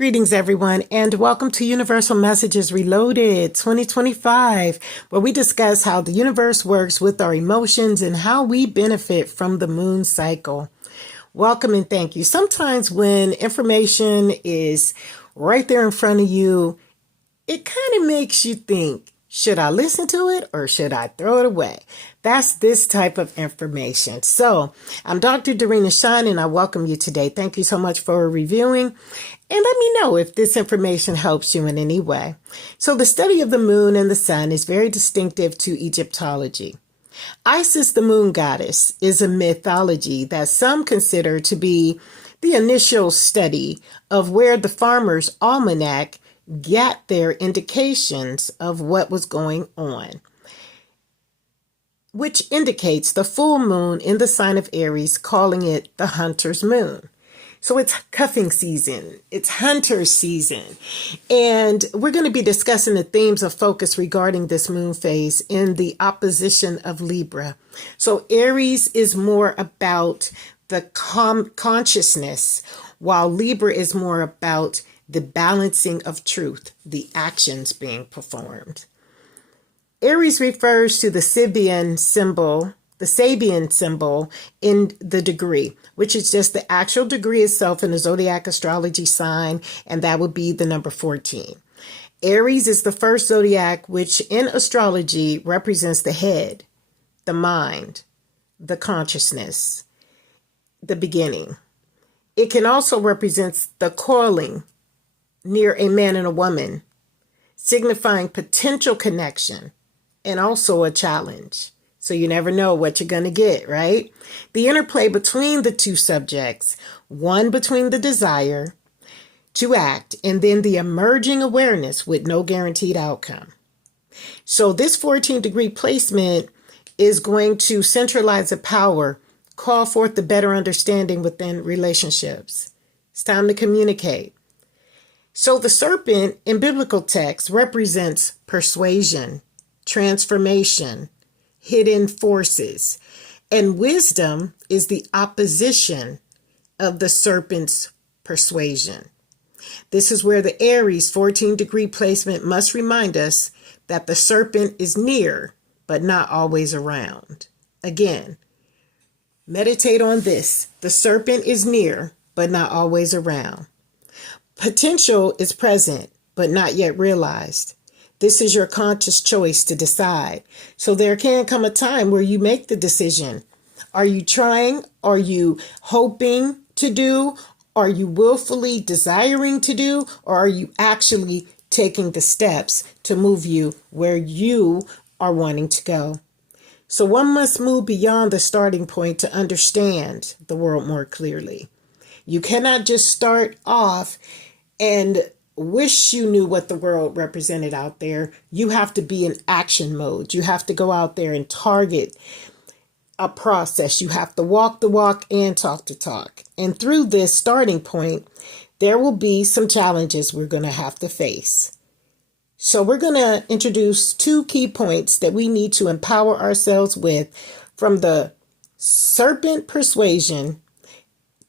Greetings, everyone, and welcome to Universal Messages Reloaded 2025, where we discuss how the universe works with our emotions and how we benefit from the moon cycle. Welcome and thank you. Sometimes when information is right there in front of you, it kind of makes you think, should I listen to it or should I throw it away? That's this type of information. So I'm Dr. Darina Shine, and I welcome you today. Thank you so much for reviewing. And let me know if this information helps you in any way. So the study of the moon and the sun is very distinctive to Egyptology. Isis, the moon goddess, is a mythology that some consider to be the initial study of where the farmer's almanac got their indications of what was going on, which indicates the full moon in the sign of Aries, calling it the hunter's moon. So it's cuffing season, it's hunter season, and we're going to be discussing the themes of focus regarding this moon phase in the opposition of Libra. So Aries is more about the consciousness, while Libra is more about the balancing of truth, the actions being performed. Aries refers to the Sabian symbol in the degree, which is just the actual degree itself in the zodiac astrology sign, and that would be the number 14. Aries is the first zodiac, which in astrology represents the head, the mind, the consciousness, the beginning. It can also represent the coiling near a man and a woman, signifying potential connection and also a challenge. So you never know what you're going to get, right? The interplay between the two subjects, one between the desire to act and then the emerging awareness with no guaranteed outcome. So this 14-degree placement is going to centralize the power, call forth the better understanding within relationships. It's time to communicate. So the serpent in biblical text represents persuasion, transformation, hidden forces, and wisdom is the opposition of the serpent's persuasion. This is where the Aries 14-degree placement must remind us that the serpent is near, but not always around. Again, meditate on this. The serpent is near, but not always around. Potential is present, but not yet realized. This is your conscious choice to decide. So there can come a time where you make the decision. Are you trying? Are you hoping to do? Are you willfully desiring to do? Or are you actually taking the steps to move you where you are wanting to go? So one must move beyond the starting point to understand the world more clearly. You cannot just start off and wish you knew what the world represented out there. You have to be in action mode. You have to go out there and target a process. You have to walk the walk and talk the talk. And through this starting point, there will be some challenges we're going to have to face. So we're going to introduce two key points that we need to empower ourselves with, from the serpent persuasion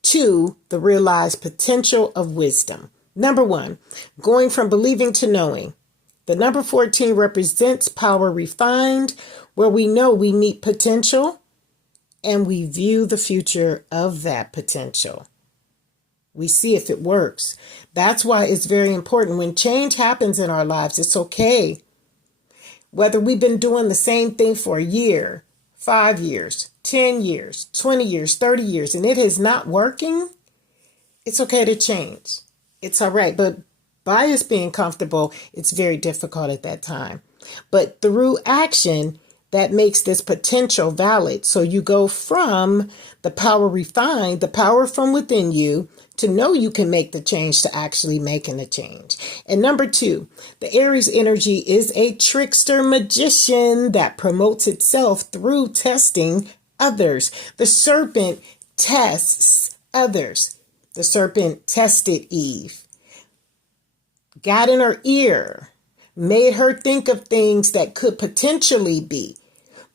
to the realized potential of wisdom. Number one, going from believing to knowing. The number 14 represents power refined, where we know we meet potential and we view the future of that potential. We see if it works. That's why it's very important when change happens in our lives. It's okay. Whether we've been doing the same thing for a year, 5 years, 10 years, 20 years, 30 years, and it is not working, it's okay to change. It's all right. But by us being comfortable, it's very difficult at that time. But through action, that makes this potential valid. So you go from the power refined, the power from within you, to know you can make the change to actually making a change. And number two, the Aries energy is a trickster magician that promotes itself through testing others. The serpent tests others. The serpent tested Eve, got in her ear, made her think of things that could potentially be.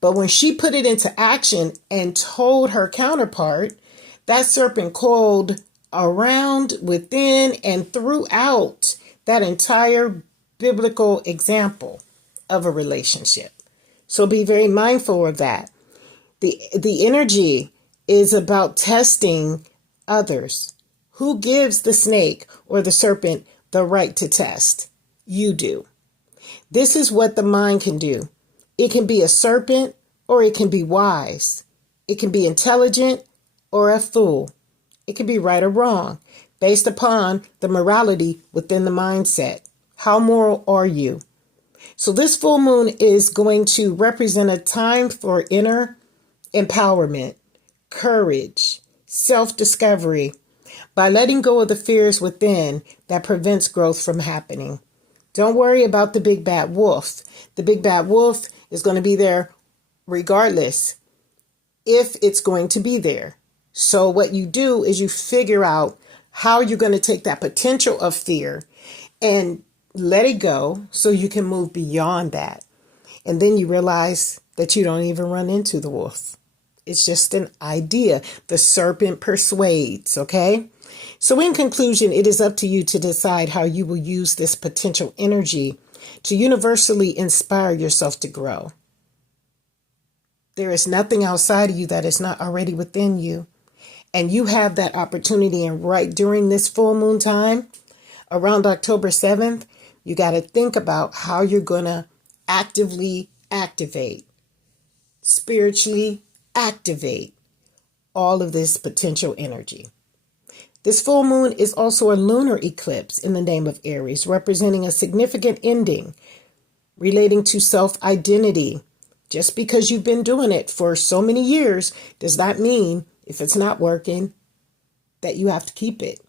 But when she put it into action and told her counterpart, that serpent coiled around, within, and throughout that entire biblical example of a relationship. So be very mindful of that. The energy is about testing others. Who gives the snake or the serpent the right to test? You do. This is what the mind can do. It can be a serpent or it can be wise. It can be intelligent or a fool. It can be right or wrong based upon the morality within the mindset. How moral are you? So this full moon is going to represent a time for inner empowerment, courage, self-discovery by letting go of the fears within that prevents growth from happening. Don't worry about the big bad wolf. The big bad wolf is going to be there regardless if it's going to be there. So what you do is you figure out how you're going to take that potential of fear and let it go so you can move beyond that. And then you realize that you don't even run into the wolf. It's just an idea. The serpent persuades, okay? So in conclusion, it is up to you to decide how you will use this potential energy to universally inspire yourself to grow. There is nothing outside of you that is not already within you. And you have that opportunity. And right during this full moon time, around October 7th, you got to think about how you're going to actively activate, spiritually activate all of this potential energy. This full moon is also a lunar eclipse in the name of Aries, representing a significant ending relating to self-identity. Just because you've been doing it for so many years does not mean if it's not working that you have to keep it.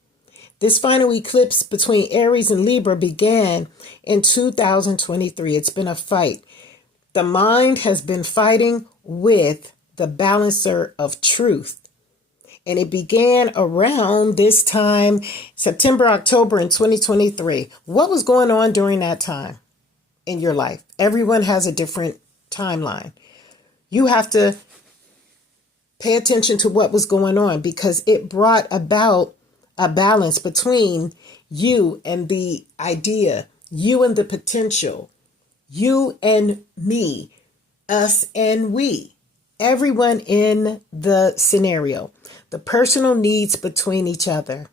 This final eclipse between Aries and Libra began in 2023. It's been a fight. The mind has been fighting with the balancer of truth. And it began around this time, September, October in 2023. What was going on during that time in your life? Everyone has a different timeline. You have to pay attention to what was going on because it brought about a balance between you and the idea, you and the potential, you and me, us and we, everyone in the scenario, the personal needs between each other.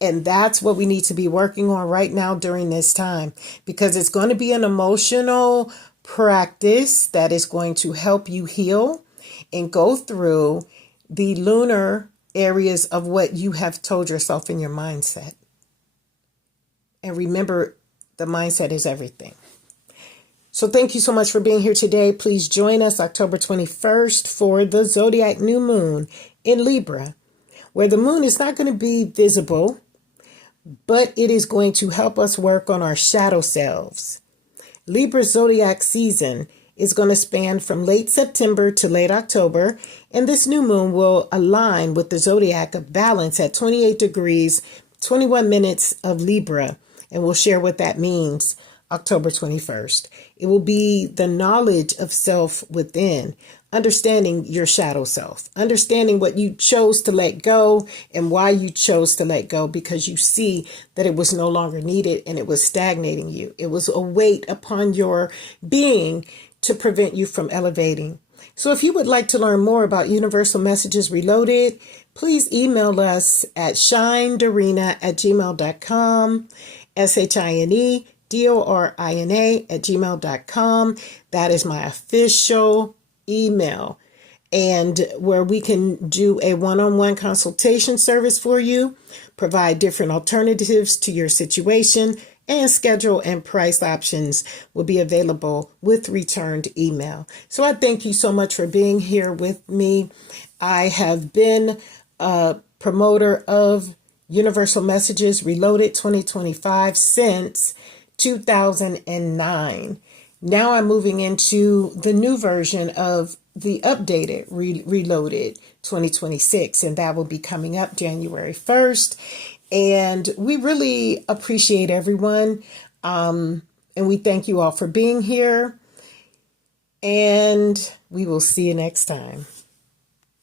And that's what we need to be working on right now during this time, because it's going to be an emotional practice that is going to help you heal and go through the lunar areas of what you have told yourself in your mindset. And remember, the mindset is everything. So thank you so much for being here today. Please join us October 21st for the zodiac new moon in Libra, where the moon is not going to be visible, but it is going to help us work on our shadow selves. Libra's zodiac season is going to span from late September to late October, and this new moon will align with the zodiac of balance at 28 degrees, 21 minutes of Libra, and we'll share what that means October 21st. It will be the knowledge of self within, understanding your shadow self, understanding what you chose to let go and why you chose to let go, because you see that it was no longer needed and it was stagnating you. It was a weight upon your being to prevent you from elevating. So if you would like to learn more about Universal Messages Reloaded, please email us at shinedorina@gmail.com, SHINEDORINA@gmail.com. That is my official email, and where we can do a one-on-one consultation service for you, provide different alternatives to your situation, and schedule and price options will be available with returned email. So I thank you so much for being here with me. I have been a promoter of Universal Messages Reloaded 2025 since 2009. Now I'm moving into the new version of the updated Reloaded 2026, and that will be coming up January 1st. And we really appreciate everyone. And we thank you all for being here. And we will see you next time.